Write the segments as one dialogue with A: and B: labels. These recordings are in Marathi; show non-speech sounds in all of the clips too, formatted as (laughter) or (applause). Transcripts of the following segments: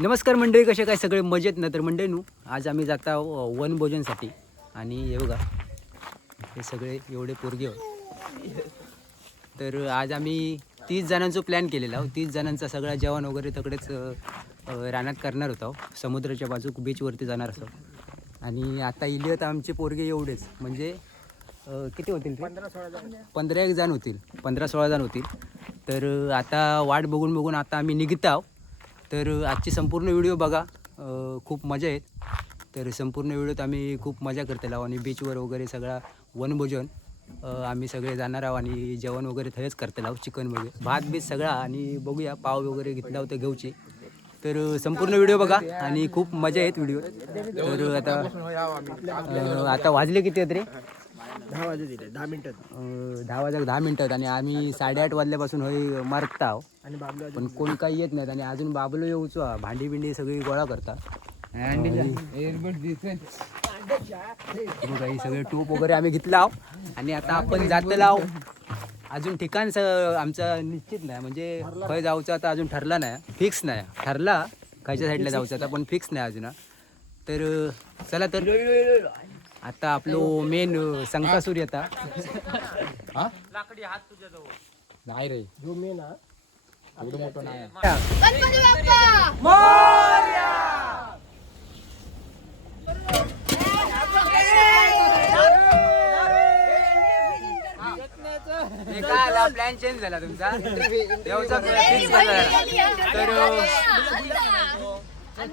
A: नमस्कार मंडळी कसे काय सगळे मजेत ना? तर मंडळी आज आम्ही जाता वनभोजनसाठी आणि हे बघा हे सगळे एवढे पोरगे हो तर आज आम्ही तीस जणांचा प्लॅन केलेला आहो तीस जणांचा सगळा जेवण वगैरे तकडेच रानात करणार होतो. समुद्राच्या बाजूक बीचवरती जाणार असो आणि आता इले तर आमचे पोरगे एवढेच. म्हणजे अ, किती होतील? पंधरा एक जण होतील. पंधरा सोळा जण होतील. तर अ, आता वाट बघून बघून आता आम्ही निघत आहोत. तर अ, आजची संपूर्ण व्हिडिओ बघा. अ, खूप मजा येत तर संपूर्ण व्हिडिओत आम्ही खूप मजा करतेला आणि बीचवर वगैरे सगळा वनभोजन अ, आम्ही सगळे जाणार आहोत आणि जेवण वगैरे थंयच करतेला आहोत चिकन वगैरे भात बीत सगळा आणि बघूया पाव वगैरे घेतला होता घेऊची तर अ, संपूर्ण व्हिडिओ बघा आणि खूप मजा येत व्हिडिओ तर आता अ, आता वाजले किती आहेत रे?
B: दहा वाजे दिले दहा मिनिटात
A: अ, दहा वाजता दहा मिनिटात आणि आम्ही साडेआठ वाजल्यापासून होय मारता आहो.
B: आणि बाबला
A: पण कोण काही येत नाहीत आणि अजून बाबलो येऊचो हा. भांडी बिंडी सगळी गोळा करता. बघा, ही सगळे टूप वगैरे आम्ही घेतला आहो. आणि आता आपण जातला आहो. अजून ठिकाण स- आमचं निश्चित नाही. म्हणजे खय जाऊचं आता अजून ठरला नाही. फिक्स नाही. ठरला खायच्या साईडला जाऊचं आता पण फिक्स नाही अजून हा. तर अ, चला तर. आता आपलो मेन संकासूर येता.
C: नाही रे.
B: जो मेन हा.
C: एवढं मोठं नाही.
D: गणपती बाप्पा!
A: प्लॅन चेंज झाला तुमचा? तर हे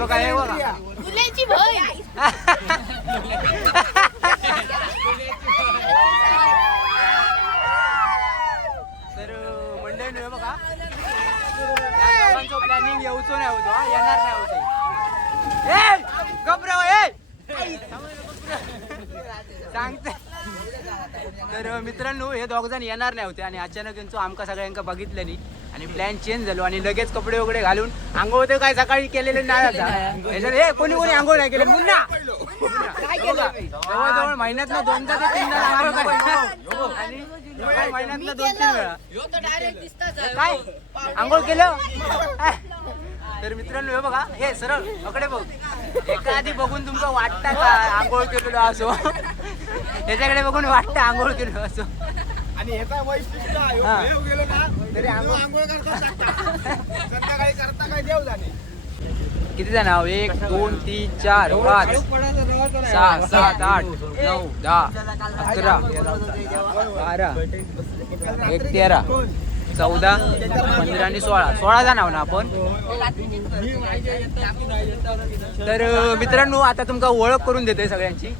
D: भय
A: तर मंडळी हे बघा. प्लॅनिंग येऊचो नाही होतो हा, येणार नाही होतो. ए घबराव ए. सांगते. तर मित्रांनो हे दोघ जण येणार नाही होते आणि अचानक यांचं आमका सगळ्यांका बघितलं नाही. आणि प्लॅन चेंज झालो आणि लगेच कपडे वगैरे घालून आंघोळ तर काय सकाळी केलेले नाही आता. ह्याच्यात हे कोणी कोणी आंघोळ नाही केले? मुन्ना! काय केलं? जवळजवळ महिन्यात दोनदा ते तीनदा आंघोळ करायचं. आणि महिन्यात दोन तीन वेळा. काय? आंघोळ केलं? तर मित्रांनो हे बघा हे सरळ अकडे बघ. आधी बघून तुमचं वाटतं का आंघोळ केलेलो असो? याच्याकडे बघून वाटतं आंघोळ केलो असो.
B: आणि ह्याचा वैशिष्ट्य आहे. देव गेलो ना
A: तरी आंघोळ.
B: आंघोळ करतो संध्याकाळी करता काय देव जाणे.
A: किती जण आहो? एक दोन तीन चार पाच सहा सात आठ नऊ दहा अकरा बारा एक तेरा. चौदा पंधरा आणि सोळा. सोळा जण आहो ना आपण? तर मित्रांनो आता तुमका ओळख करून देते सगळ्यांची.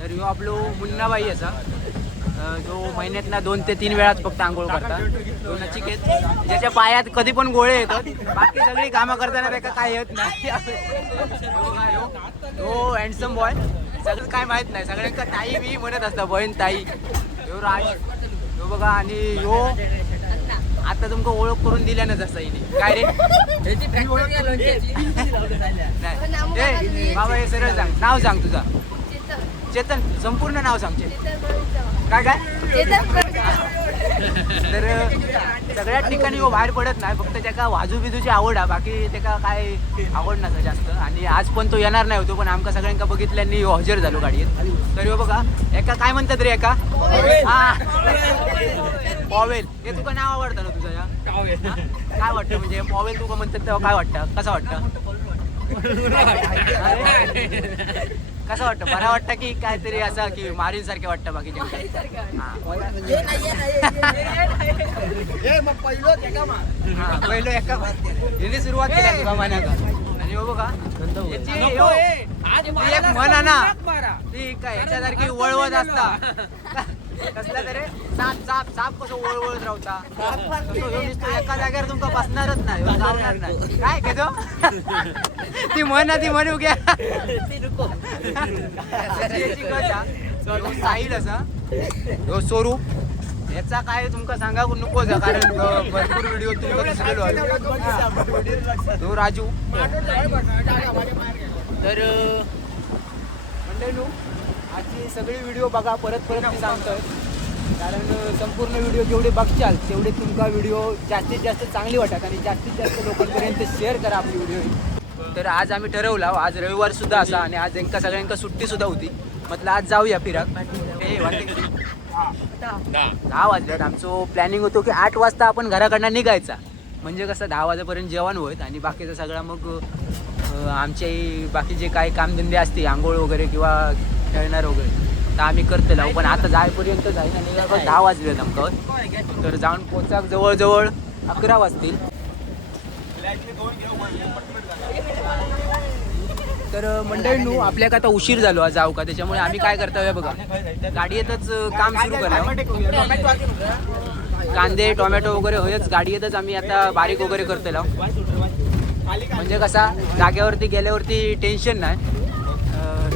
A: तर ह्यो आपलो मुन्नाबाई असा. जो महिन्यातना दोन ते तीन वेळाच फक्त आंघोळ करता. तो नचिकेत ज्याच्या पायात कधी पण गोळे येतात. बाकी सगळी कामं करताना त्याका काय येत नाही. (laughs) तो हँडसम बॉय सगळं काय माहीत नाही. सगळ्यांका ताई बी म्हणत असता बहीण ताई. ह्यो राज. ह्यो बघा आणि ह्यो आता तुमका ओळख करून दिल्यानंच असता हिने. काय रे? (laughs) नाही. बाबा हे सरळ सांग. नाव सांग तुझा. चेतन. संपूर्ण नाव सांग चेतन. काय काय? तर सगळ्याच ठिकाणी हो बाहेर पडत नाही. फक्त त्याका वाजू बिजूची आवड आहे. बाकी त्याका काय आवड नसतं जास्त. आणि आज पण तो येणार नाही होतो पण आमका सगळ्यांका बघितल्यांनी हजर झालो गाडीत. तर ह्यो बघा. एका काय म्हणतात रे एका? हा. पॉवेल. हे तुका नाव आवडतं ना तुझं या? काय वाटतं? म्हणजे पॉवेल तुका म्हणतात तेव्हा काय वाटतं? कसं वाटतं? कसं वाटतं? बरं वाटतं की काहीतरी असं की मारीन सारखे वाटतं
B: मग पहिलं ते का मग?
A: हा पहिलं एका हिने सुरुवात केली तुका म्हणायचं आणि बघा हो, ती एक म्हण आहे ना. ती काय याच्यासारखी वळवत असता. कसला तरी? साप साप साप कसं वळवळत राहता एका जागेवर तुमका बसणारच नाही. लावणार नाही. काय घेतो ती? म्हण ना ती म्हण उग्या साहिल असा. ह्यो स्वरूप याचा काय तुमका सांगा नको जा कारण भरपूर व्हिडिओ तुमका दिसलेलो तो राजू. तर मंडळी आजची सगळी व्हिडिओ बघा परत परत मी सांगतोय. कारण संपूर्ण व्हिडिओ जेवढे बघचाल तेवढे तुमका व्हिडिओ जास्तीत जास्त चांगली वाटत आणि जास्तीत जास्त लोकांपर्यंत शेअर करा आपली व्हिडिओ तर आज आम्ही ठरवला हो, आज रविवार सुद्धा असा आणि आज यांका सगळ्यांका सुट्टी सुद्धा होती. म्हटलं आज जाऊया फिराक. हे वाटते दहा वाजल्यात. आमचं प्लॅनिंग होतो की आठ वाजता आपण घराकडनं निघायचा. म्हणजे कसं दहा वाजेपर्यंत जेवण होईल आणि बाकीचं सगळं मग आमचे बाकी जे काही कामधंदे असते आंघोळ वगैरे किंवा खेळणार वगैरे. तर आम्ही करतो लावू पण आता जायपर्यंत जाईल आणि दहा वाजले आमकावर तर जाऊन पोचाक जवळजवळ अकरा वाजतील. तर मंडळी नू आपल्याक आता उशीर झालो आज जाऊ का? त्याच्यामुळे आम्ही काय करतोय बघा. गाडी येतच काम सुरू करा कांदे टोमॅटो वगैरे होयच. गाडी येतच आम्ही आता बारीक वगैरे करतो म्हणजे कसा जागेवरती गेल्यावरती टेन्शन नाही.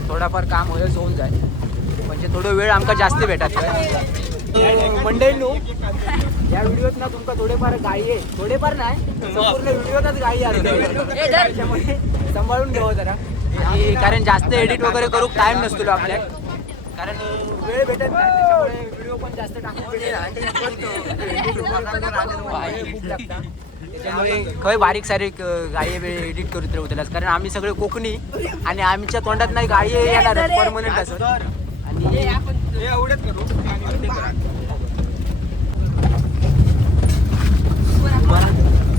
A: थोडाफार काम होयच होऊन जाईल. म्हणजे थोडं वेळ आमका जास्त भेटत मंडळींनो या व्हिडिओत ना तुमका थोडेफार गाई आहे. थोडेफार नाही संपूर्ण व्हिडिओतच गाई आले त्याच्यामुळे सांभाळून घ्यावं जरा. आणि कारण जास्त एडिट वगैरे करू टाइम नसतो आपल्याला. कारण वेळ भेटत नाही त्याच्यामुळे व्हिडिओ पण जास्त टाकू त्याच्यामुळे खय बारीक सारीक गाडी वेळ एडिट करीत राहू त्याला कारण आम्ही सगळे कोकणी आणि आमच्या तोंडात नाही गाडी येणार परमनंट असत आणि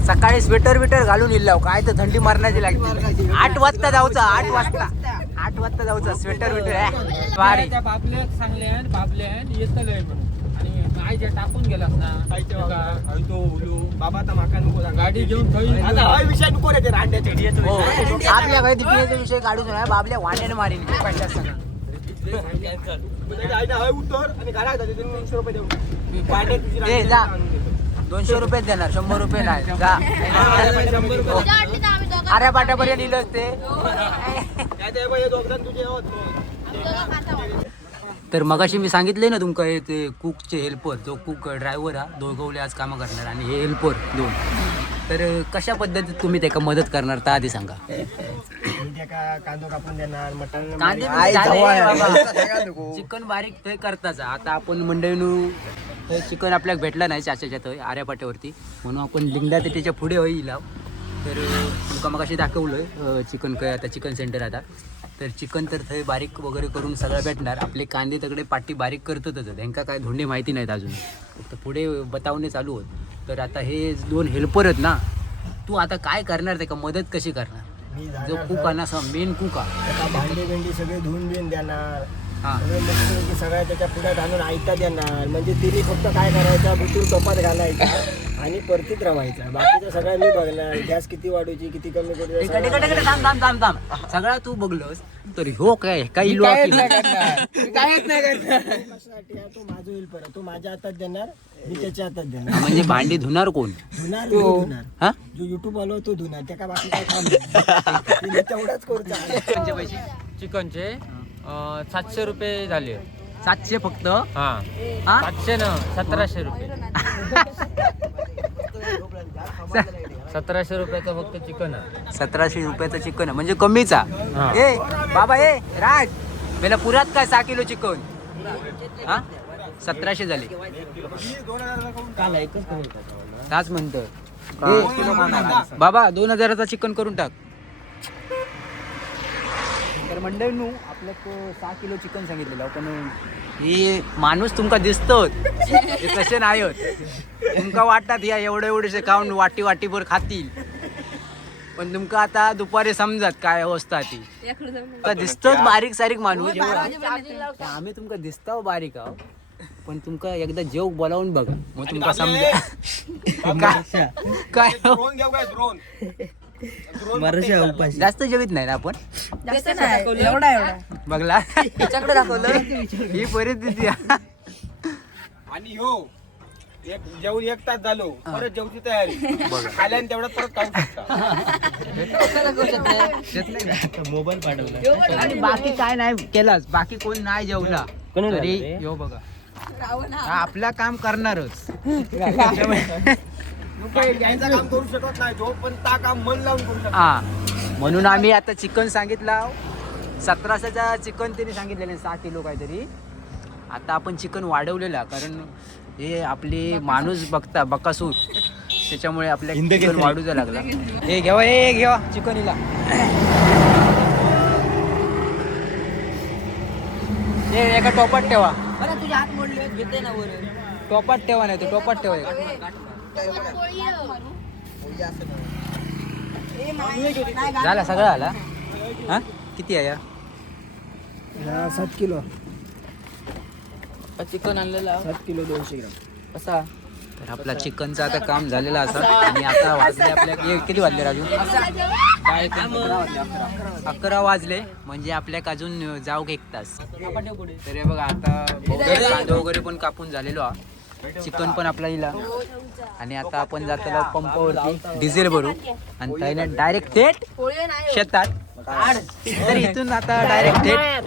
A: सकाळी स्वेटर बिटर घालून येईल लाव. काय तर थंडी मारण्याची लागते. आठ वाजता जाऊचा आठ वाजता. आठ वाजता जाऊचा स्वेटर बिटर. आहे
C: चांगले आहे येतलंय म्हणून. जे टाकून गेलास ना
B: बाबा आता माका नको सांगा.
C: गाडी घेऊन
B: आता हा विषय नको रे ते रांड्याचे
A: हो. आपल्या काही दिपण्याचा विषय काढूच नाही बाबल्या वाण्याने मारीन. पहिल्या सगळं
B: आईना हय उतर आणि घरात जाते तुम्ही तीनशे रुपये देऊ पांड्या तुझी
A: ए
B: रांगेत
A: जा.
B: आणून देतो.
A: दोनशे रुपये देणार. शंभर रुपये नाही. हो. आऱ्या पाट्यापर्यंत दिलं ते
B: काय ते बाई, हे दोघजण तुझे
A: तर मगाशी मी सांगितले ना तुमका हे ते कुकचे हेल्पर जो कुक ड्रायव्हर हा दोघवले आज कामं करणार आणि हे हेल्पर दोन. तर कशा पद्धतीत तुम्ही त्याला मदत करणार? तर आधी सांगा.
B: मी त्याका कांदो कापून देणार मटण
A: कांदे
B: आई
A: झाले.
B: जवळ आहे.
A: बाबा. (laughs)
B: सांगा नको.
A: चिकन बारीक थंय करताच आता आपण मंडळीनू हे चिकन आपल्याला भेटलं नाही चाच्याच्या थंय आऱ्यापाट्यावरती म्हणून आपण लिंगडा ते त्याच्या पुढे होईल. तर तुमका मग अशी दाखवलं चिकन काय आता चिकन सेंटर आता. तर चिकन तर थंय बारीक वगैरे करून सगळं भेटणार. आपले कांदे तगडे पाटी बारीक करतच त्यांका काय धोंडे माहिती नाहीत अजून. फक्त पुढे बतावणे चालू होत. तर आता हे दोन हेल्पर आहेत ना तू आता काय करणार ते का मदत कशी करणार? जो कुक आहे ना मेन कुक. हा
B: त्याला भांडी बिंडी सगळे धुवून बिन देणार.
A: हा.
B: सगळ्या त्याच्या पुढ्यात आणून ऐकता देणार. म्हणजे तिने फक्त काय करायचा? बुतूर टोपात घालायचा. आणि परतीत रवायचा. बाकीचं सगळं मी बघणार. गॅस किती वाढवायची किती कमी
A: इकडे
B: करायची
A: इकडे इकडे थांब थांब थांब थांब. सगळा तू बघलोस तर ह्यो काय काही (laughs)
B: कशासाठी आहे? तो माझा होईल परत. तो माझ्या हातात देणार मी त्याच्या हातात देणार.
A: म्हणजे भांडी धुणार कोण?
B: धुणार मी धुणार.
A: हा?
B: जो युट्यूब आलो तो धुणार. त्या काय बाकी काय काम नाही. तिने तेवढाच
A: पैसे.
C: चिकनचे अं, सातशे रुपये झाले.
A: सातशे फक्त?
C: हा.
A: हा?
C: सातशे ना सतराशे रुपये. (laughs) सतराशे रुपयाचं फक्त चिकन
A: सतराशे रुपयाचं चिकन म्हणजे कमीचा
C: हा.
A: ए बाबा ए राज. मला पुरात काय सहा किलो चिकन? हा? सतराशे झाले. ताच म्हणतो बाबा दोन हजाराचा चिकन करून टाक. तर मंडळींनो आपल्या तो सहा किलो चिकन सांगितलेलं पण हे माणूस तुमका दिसतो हे तसे नाही होत तुमका वाटतात या एवढे एवढेसे खाऊन वाटी वाटीभर खातील. पण तुमका आता दुपारी समजत काय अवस्था ती. तुमका दिसतोच बारीक सारीक माणूस. आम्ही तुमका दिसतो बारीक आहो. पण तुमका एकदा जेव बोलावून बघा. मग तुमका समजा. (laughs) काय काय
B: काय ड्रोन
A: जास्त जेवित नाही ना आपण?
E: जास्त नाही. एवढा एवढा
A: बघला.
E: त्याच्याकडे दाखवलं? (laughs)
A: ही परिस्थिती.
B: आणि हो एक जेवून एक तास झालो परत जेवची तयारी. खाल्यान तेवढ्यात परत खाऊ मोबाईल पाठवला.
A: आणि बाकी काय नाही केलाच. बाकी कोण नाही जेवला. तरी यो बघा. हा. आपला काम करणारच. (laughs)
B: काम करू शकत नाही. तो पण ता काम मन लावून करू शकतो
A: हा. म्हणून आम्ही आता चिकन सांगितलं सतराशेचा चिकन त्यांनी सांगितलेले सहा किलो काहीतरी. आता आपण चिकन वाढवलेला कारण हे आपले माणूस बघता बकासूर. त्याच्यामुळे आपल्या चिकन वाढूचा लागला. हे घेवा हे घेवा चिकन हिला. हे एका टोपात ठेवा.
E: तुझे हात मोडले घेते ना वर.
A: टोपात ठेवा नाही तो टोपात ठेवा एक. झाला सगळं आला हा? किती आहे या
B: सात किलो.
E: चिकन आणलेला.
B: सात किलो दोनशे ग्राम.
E: कसा?
A: तर आपला चिकनचं आता काम झालेलं असं. आणि आता वाजले आपल्या किती वाजले राजू? काय? अकरा वाजले. म्हणजे आपल्याक अजून जाऊ एक तास. तर हे बघा आता वगैरे पण कापून झालेलो. हा चिकन पण आपला इला. आणि आता आपण जाताना पंपावरती डिझेल भरू. आणि त्याने डायरेक्ट थेट शेतात. तर इथून आता डायरेक्ट थेट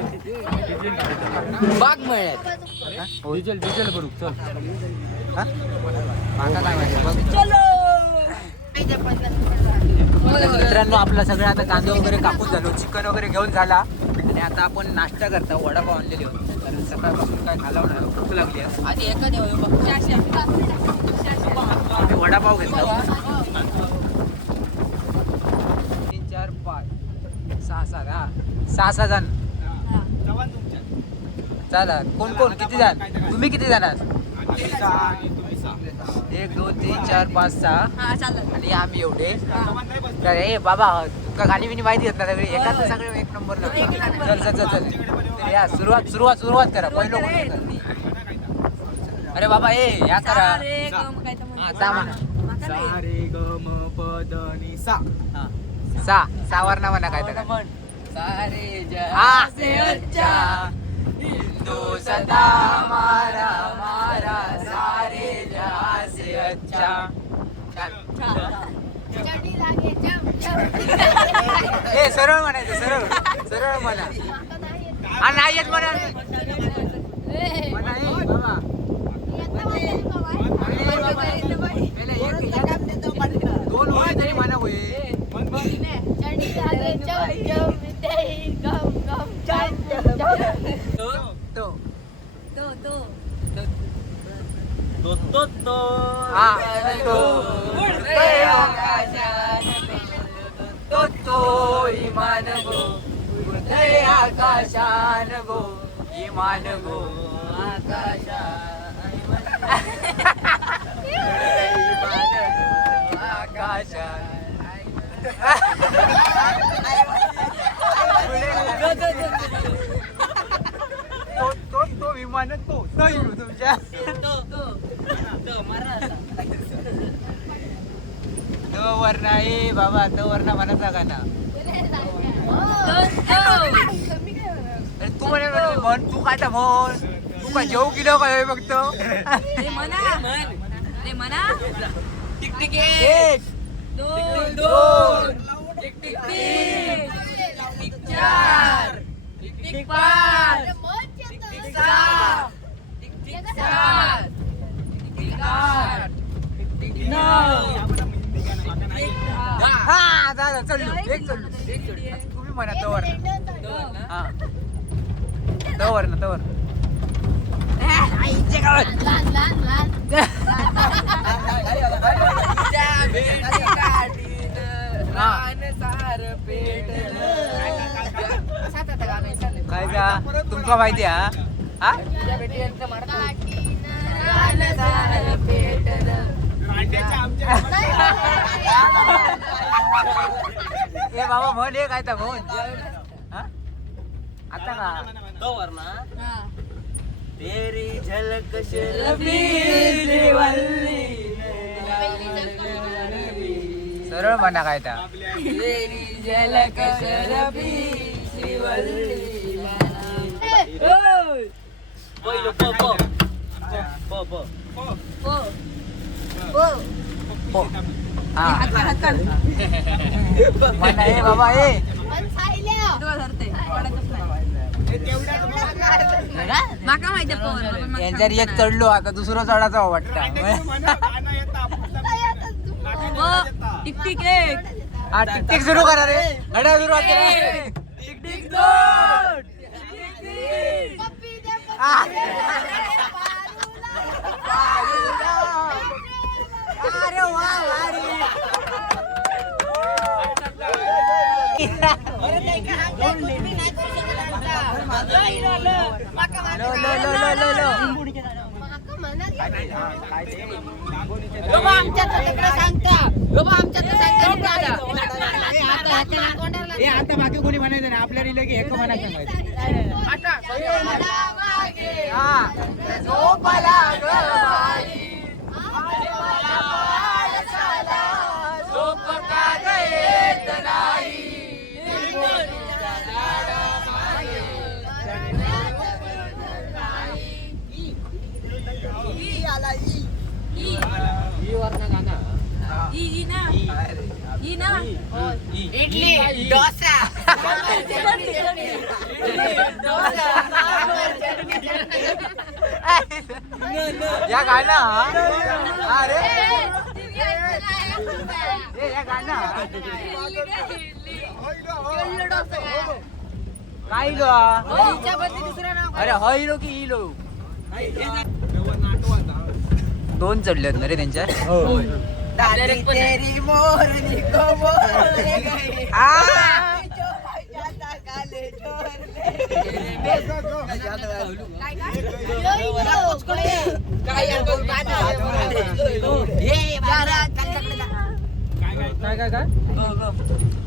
E: बाग मिळत
A: डिझेल डिझेल भरू. चल. हा? मित्रांनो आपला सगळं आता कांदे वगैरे कापून झालो. चिकन वगैरे घेऊन झाला. आणि आता आपण नाश्ता करता वडापाव आणलेले होते. कारण सकाळपासून काय खालाव नाही भूक लागली आहे.
E: आधी एका
A: वडापाव घेतला. तीन चार पाच. सहा सात हा. सहा सहा जण. चला कोण कोण? किती जण? तुम्ही किती जण आहात? एक दोन तीन चार पाच सहा.
E: हा चालत
A: आणि आम्ही एवढे. तर हे गाणी बिनी माहिती आहेत ना सगळे एकाच सगळे एक नंबर चल चल चल चल. तर या सुरुवात सुरुवात सुरुवात करा. पहिलं? अरे बाबा ए या करा. हा, सा. हा. सा सावर ना म्हणा काय तर
E: सारे. से अच्छा
A: हिंदू सदा मारा मारा. सारे अच्छा (laughs) ए सरळ म्हणायचं सरळ. सरळ म्हणा. हा नाही येत म्हणा दोन होय तरी म्हणा तो हा तो. इमान गो उडते आकाशान गो इमान गो गो आकाशात तो तो तो विमान तो तो येऊ तुमच्या. तो वरणा ए बाबा तो वरणा म्हणाचा का ना अरे तू म्हणे म्हण तू काय तर म्हण तू काय जेव की काय फक्त
E: टिक
A: एक
E: दोन दोन टिक टिक तीन टिक चार टिक टिक पाच टिक टिक सहा टिक टिक सात टिक टिक आठ टिक टिक नऊ टिक दहा
A: हा दादा एक एक तुम्ही म्हणा तो वरणा
E: दोन ना?
A: हा तो वरणा तो वरणा
E: त्या भेटी गाडीनं. रान सारं पेटलं. सात आता गाणं आहे, चालेल.
A: काय का तुमका माहिती हा हा
E: पेटलं.
A: ए बाबा म्हण हे काय तर म्हण हा? आता का
E: हा.
B: तेरी झलक
E: रबी श्रीवल्ली
A: सरळ म्हणा काय तेरी
E: झलक शरबी श्रीवल्ली
A: हो. हा ए बाबा ए
E: माका माहिती पण
A: यांच्यावर एक चढलो आता दुसरं चढाचा वाटतं.
E: टिक एक.
A: हा टिक टिक सुरू करा रे. घड्याळ सुरुवात करा
E: टिक टिक दोन टिक टिक तीन अरे वा
D: आमच्या तिकडे सांगता बाबा आमच्या सांगता
A: आता बाकी कोणी म्हणायचं नाही आपल्या रिले की एक म्हणायचं
E: झोपला इडली डोसा. या गाणं अरे ए, या गाणं काय लो अरे हय लो की लो दोन चढलेत ना रे त्यांच्या तेरी मोरनी को? गई. आ.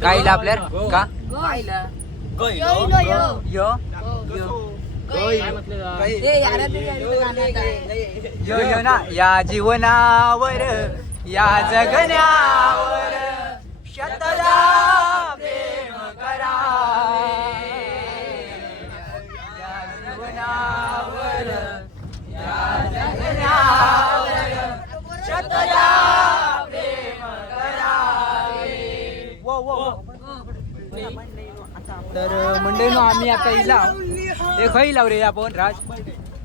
E: काय
A: इला का. यो यो ना. या जीवनावर या जगण्यावर शतदा प्रेम करा या जीवनावर या जगण्यावर शतदा प्रेम करावे. वो वो तर मंडळीनो आम्ही आता इला. हे खय लाव रे आपण राज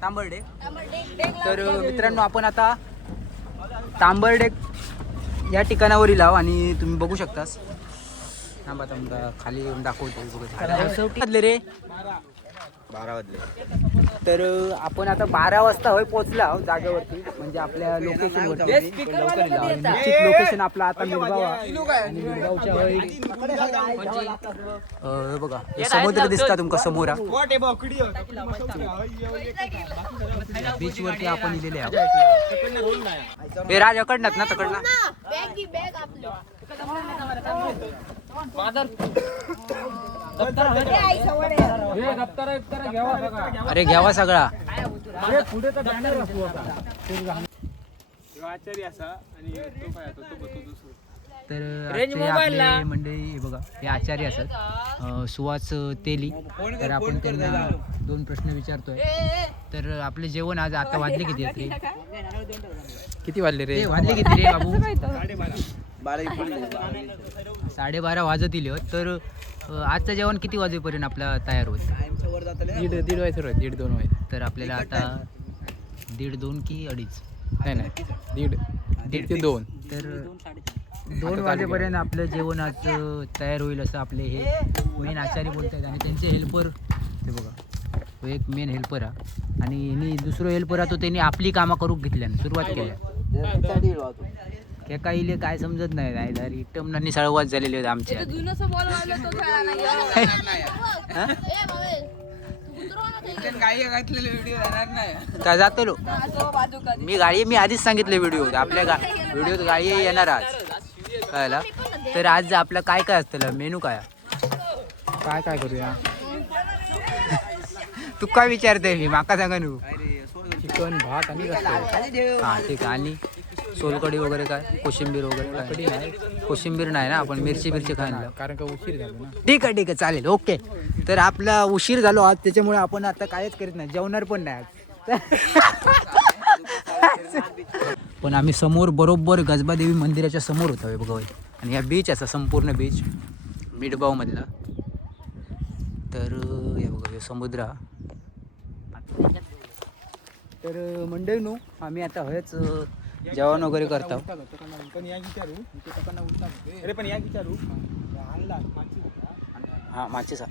A: तांबर्डे. तर मित्रांनो आपण आता तांबर्डे या ठिकाणावर इलाव आणि तुम्ही बघू शकतास. थांबा थांबा खाली येऊन दाखवतो. रे.
B: बारा वाजले
A: तर आपण आता बारा वाजता होय पोहोचला आहोत जागेवरती म्हणजे आपल्या लोकेशन वरती लवकर इलाव. आणि निश्चित लोकेशन आपला आता मिरगाव आहे. आणि मिरगावच्या होय अं, हे बघा हे समुद्र दिसता तुमका समोर बीच वरती आपण इलेले आहोत हे राज अकडनात ना तकडना
C: हे
A: अरे घ्यावा सगळा.
C: हे पुढे तर
A: आपले मंडळी हे बघा हे आचार्य असत अं, सुहास तेली. तर आपण त्यांना दोन प्रश्न विचारतोय. तर आपले जेवण आज आता वाजले किती रे किती वाजले रे? वाजले किती रे बाबू? साडेबारा वाजत येईल तर आजचं जेवण किती वाजेपर्यंत आपला तयार होत
C: दीड दीड व्हायचं दीड दोन व्हायचं
A: तर आपल्याला आता दीड दोन की अडीच?
C: नाही नाही दीड दीड ते दोन.
A: तर दोन वाजेपर्यंत आपलं जेवण आज तयार होईल असं आपले हे मेन आचार्य बोलत आहेत आणि त्यांचे हेल्पर ते बघा. तो एक मेन हेल्पर हा. आणि दुसरं हेल्पर हा तो त्यांनी आपली कामं करूक घेतल्यान सुरुवात केल्या हे काही इले काय समजत नाही नाही तर इटमनांनी सळवात झालेले आहेत आमच्या. (laughs) काय जातो मी गाडी मी आधीच सांगितलं व्हिडिओ आपल्या गा व्हिडिओत गाडी येणार आज. कळला? तर आज आपलं काय काय असतं मेनू काय?
C: काय काय करूया?
A: तू काय विचारते मी? माका सांगा नू
C: चिकन भात आणि रस्सा.
A: हा ठीक आहे. आणि? सोलकडी वगैरे काय? कोशिंबीर वगैरे काय? कोशिंबीर नाही ना? आपण मिरची मिरची खायला
C: कारण का उशीर झाला ना.
A: ठीक आहे ठीक आहे. चालेल. ओके. तर आपला उशीर झालो आज. त्याच्यामुळे आपण आता कायच करीत नाही. जेवणार पण नाही आज. (laughs) पण आम्ही समोर बरोबर गजबादेवी मंदिराच्या समोर होतो बघा. आणि हा बीच असा संपूर्ण बीच मिडबाव मधला तर हे बघा समुद्र. तर मंडळी नो आम्ही आता अं, जेवण वगैरे करतो.
C: पण या विचारू. अरे पण या विचारू. आणला
A: हा माचीचा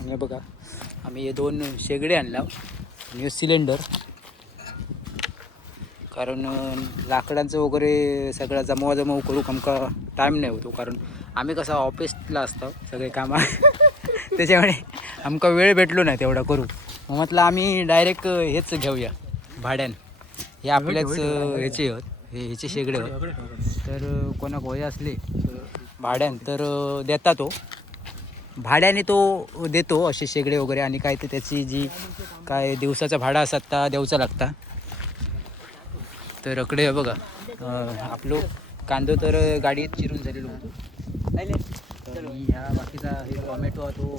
A: आणि बघा आम्ही हे दोन शेगडे आणला आणि सिलेंडर कारण लाकडांचं वगैरे सगळं जमवा जमव करू आमका टाईम नाही होतो. कारण आम्ही कसं ऑफिसला असतो सगळे कामं. (laughs) त्याच्यामुळे आमका वेळ भेटलो नाही तेवढा करू मग म्हटलं आम्ही डायरेक्ट हेच घेऊया भाड्यान. हे आपल्याच ह्याचे आहेत. हे ह्याचे शेगडे आहेत. तर अं, कोणाक होय असले भाड्यान तर देता तो. भाड्याने तो देतो असे शेगडे वगैरे आणि काय ते त्याची जी काय दिवसाचा भाडा असतात ता देवचा लागता. तर अकडे हे बघा. आपलो कांदो तर गाडीत चिरून झालेलो होतो. तर मी ह्या बाकीचा हे टोमॅटो तो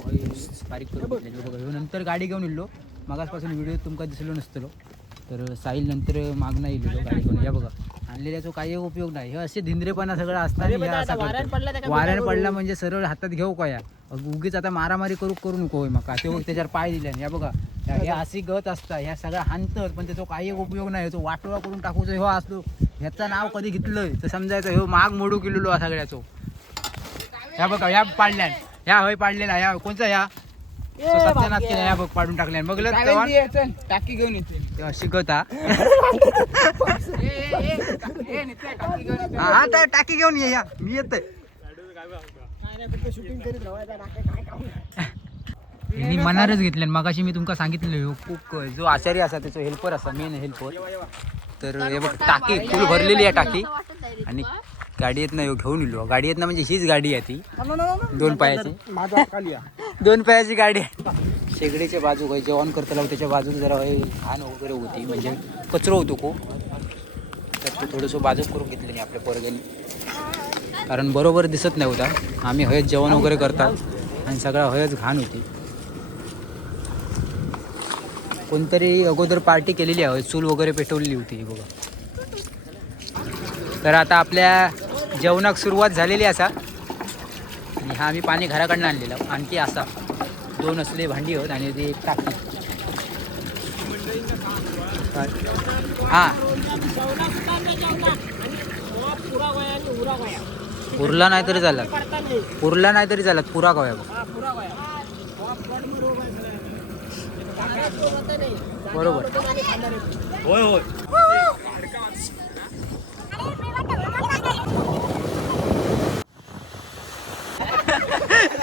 A: बारीक करून बघा नंतर गाडी घेऊन इल्लो मागासपासून व्हिडिओ तुमका दिसलो नसतलो. तर साईल नंतर मागणं गाडी घेऊन या बघा आणलेल्याचो काही उपयोग नाही. हे असे धिंद्रेपणा सगळं असताना वाऱ्यान पडला म्हणजे सरळ हातात घेऊ का या? उगीच आता मारामारी करू करू नको होय मका ते बघ त्याच्यावर पाय दिल्याने. या बघा हे अशी गत असता ह्या सगळ्या हाणतात पण त्याचा काही उपयोग नाही. तो वाटोळा करून टाकूचो ह्यो असतो. ह्याचं नाव कधी घेतलंय? तर समजायचं ह्यो माग मोडू केलेलो हा सगळ्याचो. ह्या बघा ह्या पाडल्यान ह्या होय पाडलेला. ह्या कोणचा ह्या सत्यानाथ केला बघ पाडून बघलं तेव्हा?
E: टाकी घेऊन येते.
A: तेव्हा शिकत हा
E: येते.
A: तर टाकी घेऊन ये या. मी
B: काम
A: मी मनारच घेतल्यान मगाशी मी तुमका सांगितलं ह्यो कुक जो आचार्य असा त्याचो हेल्पर असा मेन हेल्पर तर हे बघ टाकी फुल भरलेली आहे टाकी. आणि गाडी येत नाही घेऊन इलो गाडी येत ना म्हणजे हीच गाडी आहे ती. दोन पायाची. (laughs) दोन पायाची गाडी आहे. शेगडीच्या बाजू काही जेवण करताना त्याच्या बाजूला जरा घाण वगैरे होती म्हणजे कचरो होतो को तर ते थोडंसं बाजू करून घेतलं नाही आपल्या पोरग्याने. कारण बरोबर दिसत नाही होता. आम्ही हयच जेवण वगैरे करतात आणि सगळा हयच घाण होती. कोणतरी अगोदर पार्टी केलेली आहे चूल वगैरे पेटवलेली होती बघा. तर आता आपल्या जेवणाक सुरुवात झालेली असा. आणि हा आम्ही पाणी घराकडनं आणलेलं. आणखी असा. दोन असले भांडी होत आणि ते एक टाकी. हां. उरला नाही तरी चालत. उरला नाही तरी चालत. पुरा गोया बरोबर.
C: होय होय.